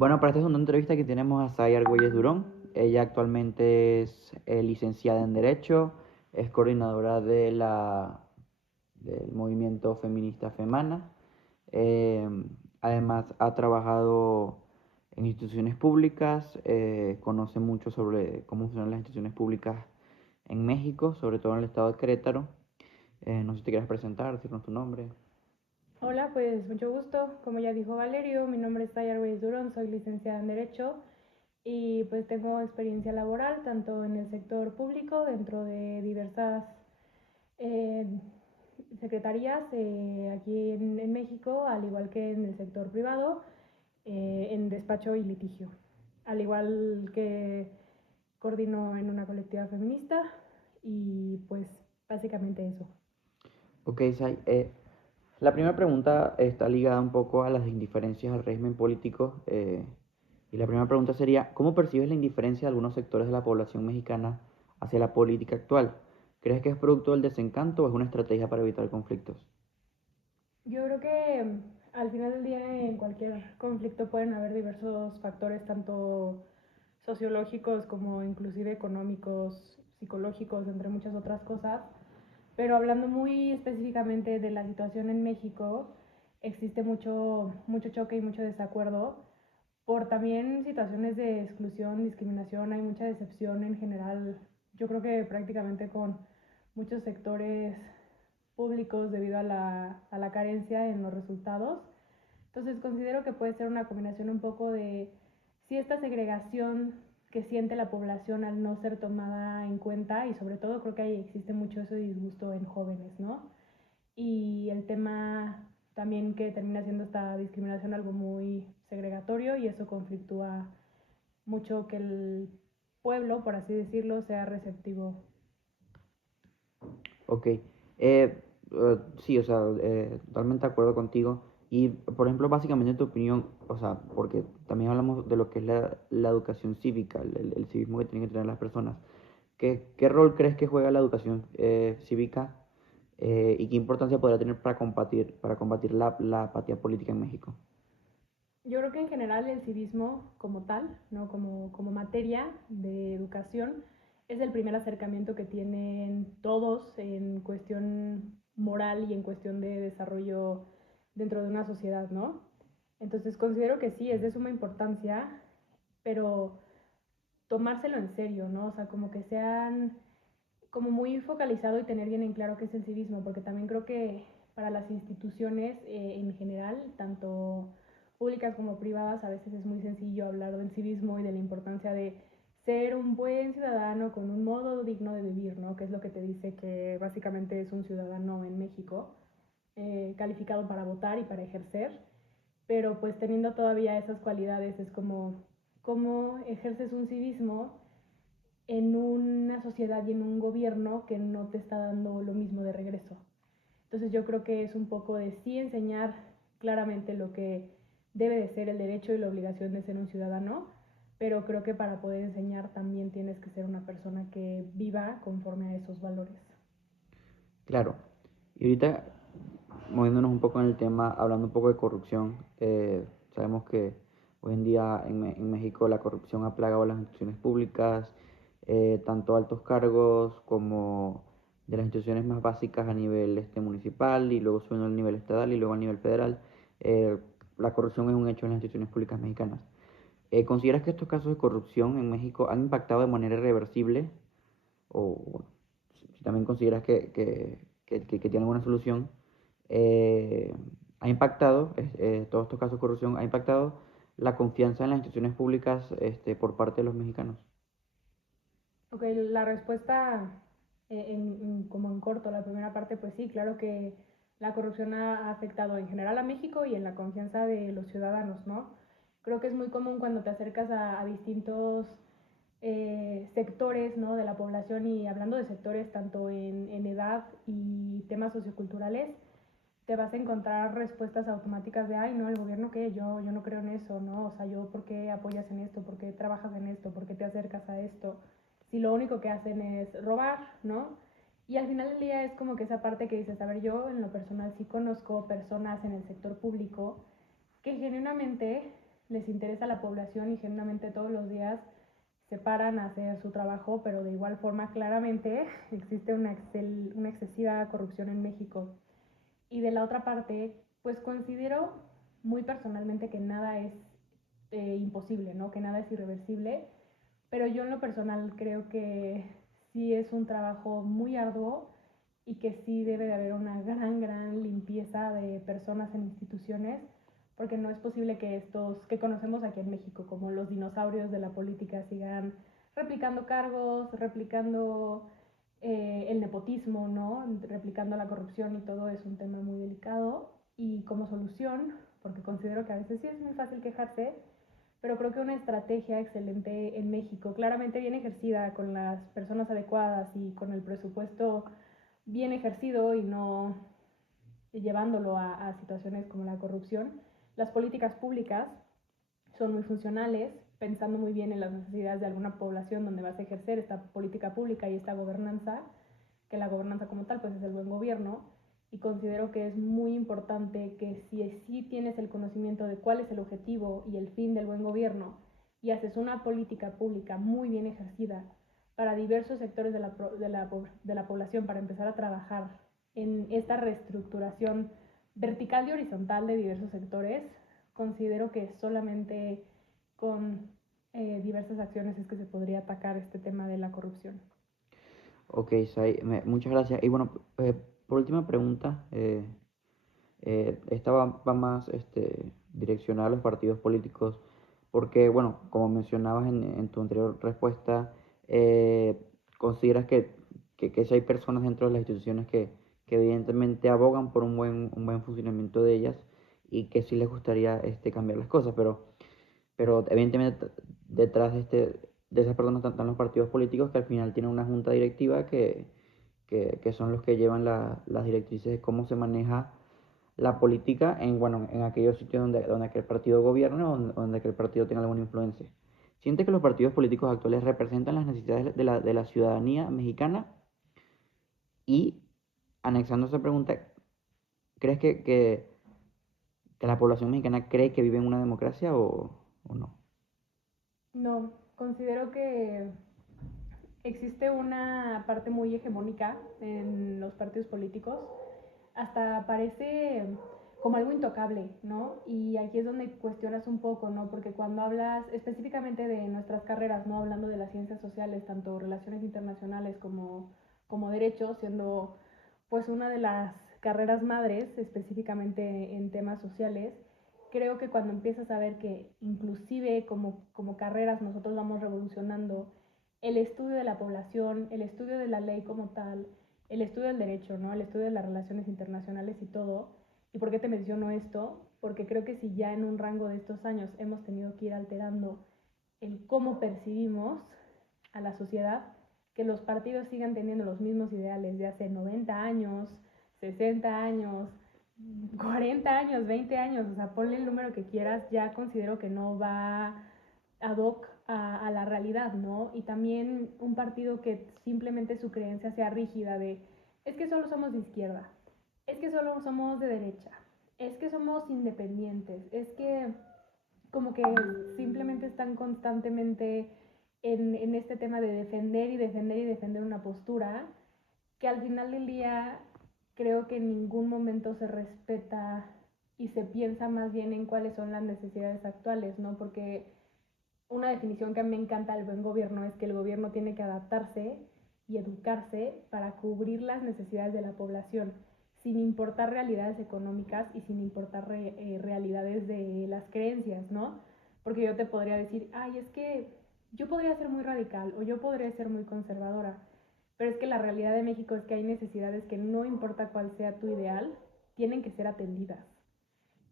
Bueno, para esta segunda entrevista que tenemos a Say Argüelles Durón. Ella actualmente es licenciada en Derecho, es coordinadora del movimiento feminista Femana. Eh, Además, ha trabajado en instituciones públicas, conoce mucho sobre cómo funcionan las instituciones públicas en México, sobre todo en el estado de Querétaro. No sé si te quieres presentar, decirnos tu nombre. Hola, pues mucho gusto. Como ya dijo Valerio, mi nombre es Tayar Ruiz Durón, soy licenciada en Derecho y pues tengo experiencia laboral tanto en el sector público, dentro de diversas eh, secretarías aquí en México, al igual que en el sector privado, en despacho y litigio. Al igual que coordino en una colectiva feminista y pues básicamente eso. Ok, Sai. La primera pregunta está ligada un poco a las indiferencias al régimen político. Y la primera pregunta sería, ¿cómo percibes la indiferencia de algunos sectores de la población mexicana hacia la política actual? ¿Crees que es producto del desencanto o es una estrategia para evitar conflictos? Yo creo que al final del día en cualquier conflicto pueden haber diversos factores, tanto sociológicos como inclusive económicos, psicológicos, entre muchas otras cosas. Pero hablando muy específicamente de la situación en México, existe mucho choque y mucho desacuerdo por también situaciones de exclusión, discriminación, hay mucha decepción en general, yo creo que prácticamente con muchos sectores públicos debido a la carencia en los resultados. Entonces considero que puede ser una combinación un poco de sí esta segregación que siente la población al no ser tomada en cuenta y sobre todo creo que ahí existe mucho ese disgusto en jóvenes, ¿no? Y el tema también que termina siendo esta discriminación algo muy segregatorio y eso conflictúa mucho que el pueblo, por así decirlo, sea receptivo. Ok, sí, o sea, totalmente de acuerdo contigo. Y, por ejemplo, básicamente en tu opinión, o sea, porque también hablamos de lo que es la educación cívica, el civismo que tienen que tener las personas. ¿Qué rol crees que juega la educación cívica y qué importancia podría tener para combatir la apatía política en México? Yo creo que en general el civismo como tal, ¿no? Como materia de educación, es el primer acercamiento que tienen todos en cuestión moral y en cuestión de desarrollo dentro de una sociedad, ¿no? Entonces considero que sí, es de suma importancia, pero tomárselo en serio, ¿no? O sea, como que sean como muy focalizado y tener bien en claro qué es el civismo, porque también creo que para las instituciones en general, tanto públicas como privadas, a veces es muy sencillo hablar del civismo y de la importancia de ser un buen ciudadano con un modo digno de vivir, ¿no? Que es lo que te dice que básicamente es un ciudadano en México, calificado para votar y para ejercer, pero pues teniendo todavía esas cualidades es como cómo ejerces un civismo en una sociedad y en un gobierno que no te está dando lo mismo de regreso. Entonces yo creo que es un poco de sí enseñar claramente lo que debe de ser el derecho y la obligación de ser un ciudadano, pero creo que para poder enseñar también tienes que ser una persona que viva conforme a esos valores. Claro. Y ahorita, moviéndonos un poco en el tema, hablando un poco de corrupción, sabemos que hoy en día en México la corrupción ha plagado las instituciones públicas, tanto altos cargos como de las instituciones más básicas a nivel municipal y luego subiendo al nivel estatal y luego al nivel federal. Eh, la corrupción es un hecho en las instituciones públicas mexicanas. ¿Consideras que estos casos de corrupción en México han impactado de manera irreversible? O bueno, si también consideras que tienen una solución, eh, ha impactado, todos estos casos de corrupción, ha impactado la confianza en las instituciones públicas por parte de los mexicanos. Ok, la respuesta como en corto, la primera parte, pues sí, claro que la corrupción ha afectado en general a México y en la confianza de los ciudadanos, ¿no? Creo que es muy común cuando te acercas a distintos sectores, ¿no? De la población y hablando de sectores tanto en edad y temas socioculturales, te vas a encontrar respuestas automáticas de, ay, no, el gobierno qué, yo no creo en eso, ¿no? O sea, yo, ¿por qué apoyas en esto? ¿Por qué trabajas en esto? ¿Por qué te acercas a esto? Si lo único que hacen es robar, ¿no? Y al final del día es como que esa parte que dices, a ver, yo en lo personal sí conozco personas en el sector público que genuinamente les interesa la población y genuinamente todos los días se paran a hacer su trabajo, pero de igual forma claramente existe una excesiva corrupción en México. Y de la otra parte, pues considero muy personalmente que nada es imposible, ¿no? Que nada es irreversible, pero yo en lo personal creo que sí es un trabajo muy arduo y que sí debe de haber una gran limpieza de personas en instituciones, porque no es posible que estos que conocemos aquí en México, como los dinosaurios de la política, sigan replicando cargos, replicando el nepotismo, ¿no? Replicando la corrupción y todo es un tema muy delicado. Y como solución, porque considero que a veces sí es muy fácil quejarse, pero creo que una estrategia excelente en México, claramente bien ejercida con las personas adecuadas y con el presupuesto bien ejercido y no llevándolo a situaciones como la corrupción, las políticas públicas son muy funcionales, pensando muy bien en las necesidades de alguna población donde vas a ejercer esta política pública y esta gobernanza, que la gobernanza como tal pues es el buen gobierno, y considero que es muy importante que si sí tienes el conocimiento de cuál es el objetivo y el fin del buen gobierno y haces una política pública muy bien ejercida para diversos sectores de la población para empezar a trabajar en esta reestructuración vertical y horizontal de diversos sectores, considero que solamente con diversas acciones es que se podría atacar este tema de la corrupción. Ok, Sai, muchas gracias. Y bueno, por última pregunta, esta va más direccionada a los partidos políticos, porque, bueno, como mencionabas en tu anterior respuesta, eh, consideras que si hay personas dentro de las instituciones que evidentemente abogan por un buen funcionamiento de ellas y que sí les gustaría cambiar las cosas, pero evidentemente detrás de esas personas están los partidos políticos que al final tienen una junta directiva que son los que llevan las directrices de cómo se maneja la política bueno, en aquellos sitios donde aquel partido gobierne o donde aquel partido tenga alguna influencia. ¿Siente que los partidos políticos actuales representan las necesidades de la ciudadanía mexicana? Y, anexando esa pregunta, ¿crees que la población mexicana cree que vive en una democracia o no? No, considero que existe una parte muy hegemónica en los partidos políticos, hasta parece como algo intocable, ¿no? Y aquí es donde cuestionas un poco, ¿no? Porque cuando hablas específicamente de nuestras carreras, ¿no? Hablando de las ciencias sociales, tanto relaciones internacionales como derecho, siendo pues una de las carreras madres específicamente en temas sociales, creo que cuando empiezas a ver que inclusive como carreras nosotros vamos revolucionando el estudio de la población, el estudio de la ley como tal, el estudio del derecho, ¿no? El estudio de las relaciones internacionales y todo. ¿Y por qué te menciono esto? Porque creo que si ya en un rango de estos años hemos tenido que ir alterando el cómo percibimos a la sociedad, que los partidos sigan teniendo los mismos ideales de hace 90 años, 60 años, 40 años, 20 años, o sea, ponle el número que quieras, ya considero que no va ad hoc a la realidad, ¿no? Y también un partido que simplemente su creencia sea rígida de, es que solo somos de izquierda, es que solo somos de derecha, es que somos independientes, es que como que simplemente están constantemente en este tema de defender y defender y defender una postura que al final del día creo que en ningún momento se respeta y se piensa más bien en cuáles son las necesidades actuales, ¿no? Porque una definición que a mí me encanta del buen gobierno es que el gobierno tiene que adaptarse y educarse para cubrir las necesidades de la población, sin importar realidades económicas y sin importar realidades de las creencias, ¿no? Porque yo te podría decir, ay, es que yo podría ser muy radical o yo podría ser muy conservadora, pero es que la realidad de México es que hay necesidades que no importa cuál sea tu ideal, tienen que ser atendidas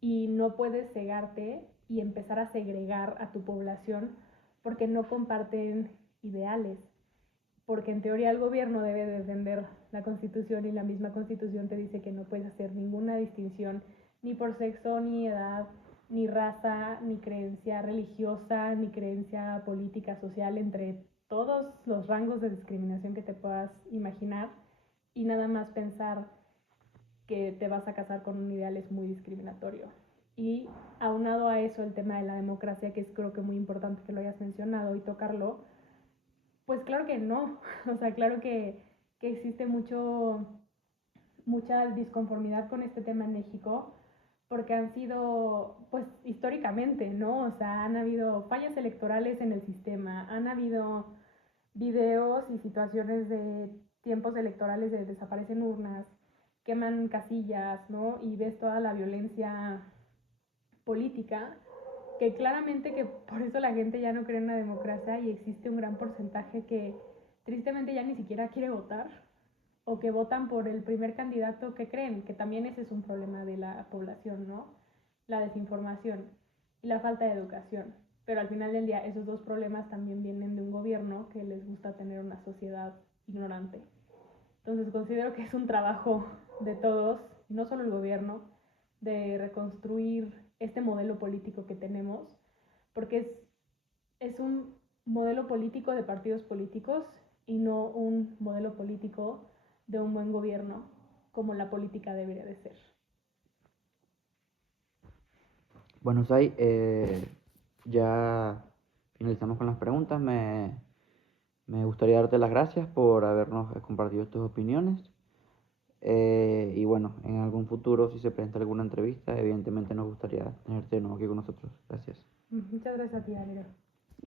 y no puedes cegarte y empezar a segregar a tu población porque no comparten ideales, porque en teoría el gobierno debe defender la constitución y la misma constitución te dice que no puedes hacer ninguna distinción ni por sexo, ni edad, ni raza, ni creencia religiosa, ni creencia política, social, entre todos los rangos de discriminación que te puedas imaginar y nada más pensar que te vas a casar con un ideal es muy discriminatorio. Y aunado a eso el tema de la democracia, que es creo que muy importante que lo hayas mencionado y tocarlo, pues claro que no, o sea, claro que existe mucha disconformidad con este tema en México, porque han sido, pues históricamente, ¿no? O sea, han habido fallas electorales en el sistema, han habido videos y situaciones de tiempos electorales de desaparecen urnas, queman casillas, ¿no? Y ves toda la violencia política, que claramente que por eso la gente ya no cree en la democracia y existe un gran porcentaje que tristemente ya ni siquiera quiere votar o que votan por el primer candidato que creen, que también ese es un problema de la población, ¿no? La desinformación y la falta de educación. Pero al final del día esos dos problemas también vienen de un gobierno que les gusta tener una sociedad ignorante. Entonces considero que es un trabajo de todos, no solo el gobierno, de reconstruir este modelo político que tenemos, porque es un modelo político de partidos políticos y no un modelo político de un buen gobierno como la política debería de ser. Bueno, Sai, ya finalizamos con las preguntas. Me gustaría darte las gracias por habernos compartido tus opiniones. Y bueno, en algún futuro, si se presenta alguna entrevista, evidentemente nos gustaría tenerte de nuevo aquí con nosotros. Gracias. Muchas gracias a ti, Alex.